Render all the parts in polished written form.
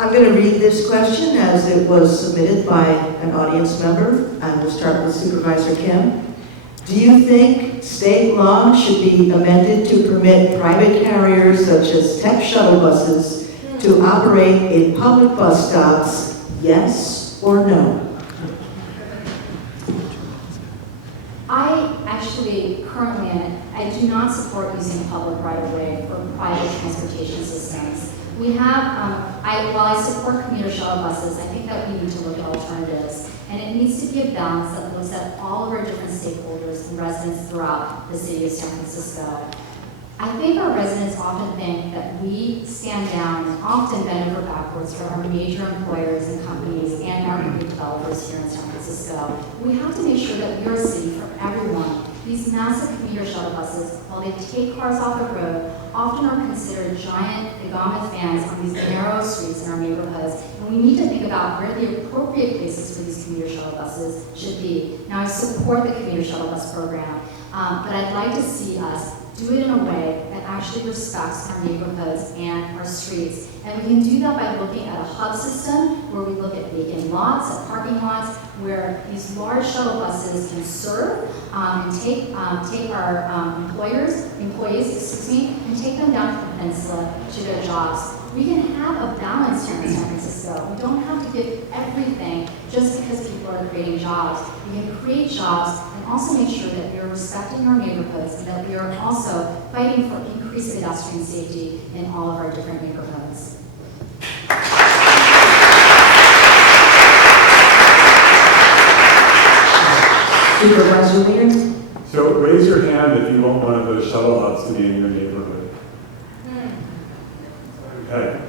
I'm going to read this question as it was submitted by an audience member, and we'll start with Supervisor Kim. Do you think state law should be amended to permit private carriers such as tech shuttle buses to operate in public bus stops, yes or no? I actually currently, I do not support using public right-of-way for private transportation systems. We have, while I support commuter shuttle buses, I think that we need to look at alternatives. And it needs to be a balance that looks at all of our different stakeholders and residents throughout the city of San Francisco. I think our residents often think that we stand down and often bend over backwards for our major employers and companies and our developers here in San Francisco. We have to make sure that we are a city for everyone. These massive commuter shuttle buses, while they take cars off the road, often are considered giant behemoth vans on these narrow streets in our neighborhoods. And we need to think about where the appropriate places for these commuter shuttle buses should be. Now, I support the commuter shuttle bus program, but I'd like to see us do it in a way that actually respects our neighborhoods and our streets. And we can do that by looking at a hub system where we look at vacant lots, at parking lots, where these large shuttle buses can serve and take our employees, and take them down to the peninsula to their jobs. We can have a balance here in San Francisco. We don't have to give everything just because people are creating jobs. We can create jobs and also make sure that we are respecting our neighborhoods and that we are also fighting for increased pedestrian safety in all of our different neighborhoods. Supervisor Wiener? So raise your hand if you want one of those shuttle hubs to be in your neighborhood. Okay.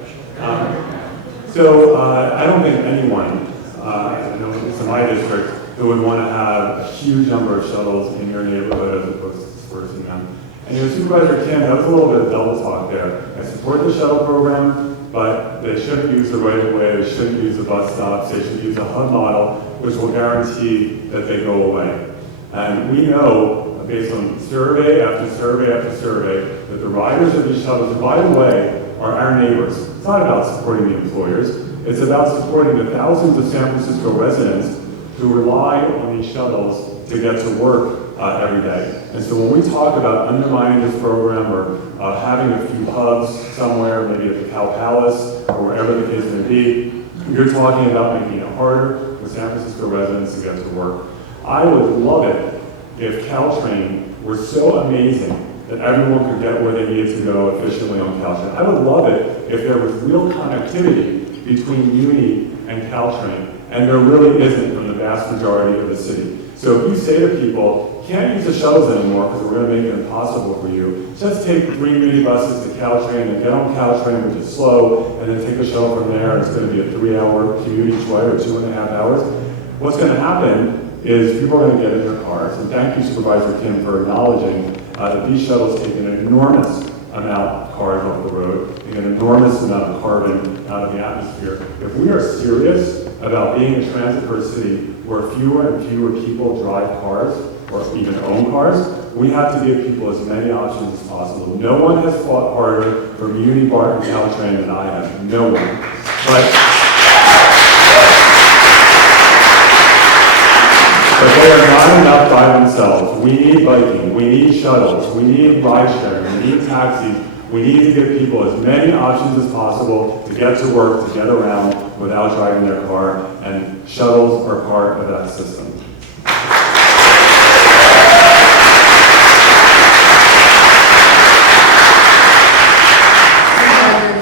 I don't think anyone, at least in my district, who would want to have a huge number of shuttles in your neighborhood as opposed to dispersing them. And Supervisor Kim, that was a little bit of double talk there. I support the shuttle program, but they shouldn't use the right of way, they shouldn't use the bus stops, they should use a hub model, which will guarantee that they go away. And we know, based on survey after survey after survey, that the riders of these shuttles, by the way, are our neighbors. It's not about supporting the employers, it's about supporting the thousands of San Francisco residents who rely on these shuttles to get to work every day. And so when we talk about undermining this program or having a few hubs somewhere, maybe at the Cow Palace or wherever the case may be, you're talking about making it harder for San Francisco residents to get to work. I would love it if Caltrain were so amazing that everyone could get where they needed to go efficiently on Caltrain. I would love it if there was real connectivity between Uni and Caltrain, and there really isn't from the vast majority of the city. So if you say to people, can't use the shuttles anymore because we're going to make it impossible for you, just take 3 minibuses to Caltrain and get on Caltrain, which is slow, and then take a shuttle from there, and it's going to be a 3-hour commute each way or 2.5 hours. What's going to happen is people are going to get in their cars, and thank you, Supervisor Kim, for acknowledging that these shuttles take an enormous amount of cars off the road, take an enormous amount of carbon out of the atmosphere. If we are serious about being a transit-first city where fewer and fewer people drive cars or even own cars, we have to give people as many options as possible. No one has fought harder for Muni, BART, and Caltrain than I have. No one. But they are not enough by themselves. We need biking, we need shuttles, we need ride sharing, we need taxis. We need to give people as many options as possible to get to work, to get around without driving their car, and shuttles are part of that system.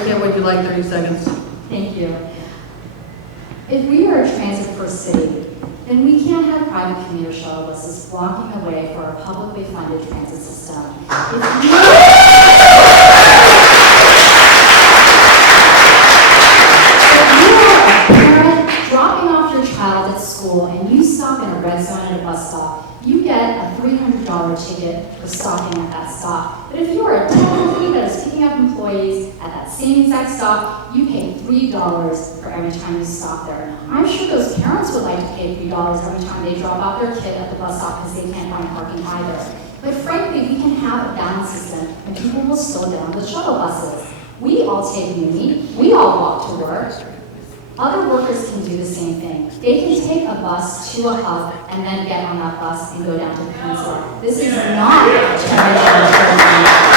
Kim, would you like 30 seconds? Thank you. If we are a transit-first city, then we can't have private commuter shuttle buses blocking the way for our publicly funded transit system. If you are a parent dropping off your child at school and you stop in a red zone at a bus stop, you get a $300 ticket for stopping at that stop. But if you are a tech company that is picking up employees at that same exact stop, you pay $3 for every time you stop there. I'm sure those parents would like to pay $3 every time they drop off their kid at the bus stop because they can't find parking either. But frankly, we can have a balance system and people will slow down the shuttle buses. We all take Muni, we all walk to work. Other workers can do the same thing. They can take a bus to a hub and then get on that bus and go down to the peninsula. This is not a transitional program.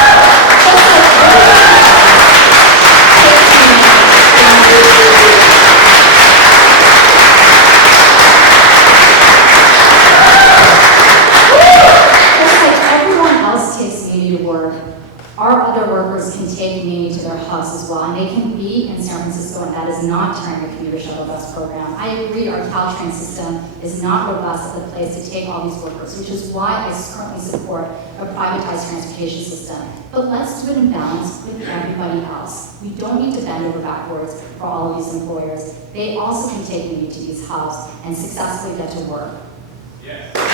Our other workers can take Mamie to their hubs as well, and they can be in San Francisco, and that is not tearing the commuter shuttle bus program. I agree our Caltrain system is not robust as a place to take all these workers, which is why I currently support a privatized transportation system. But let's do it in balance with everybody else. We don't need to bend over backwards for all of these employers. They also can take Mamie to these hubs and successfully get to work. Yes.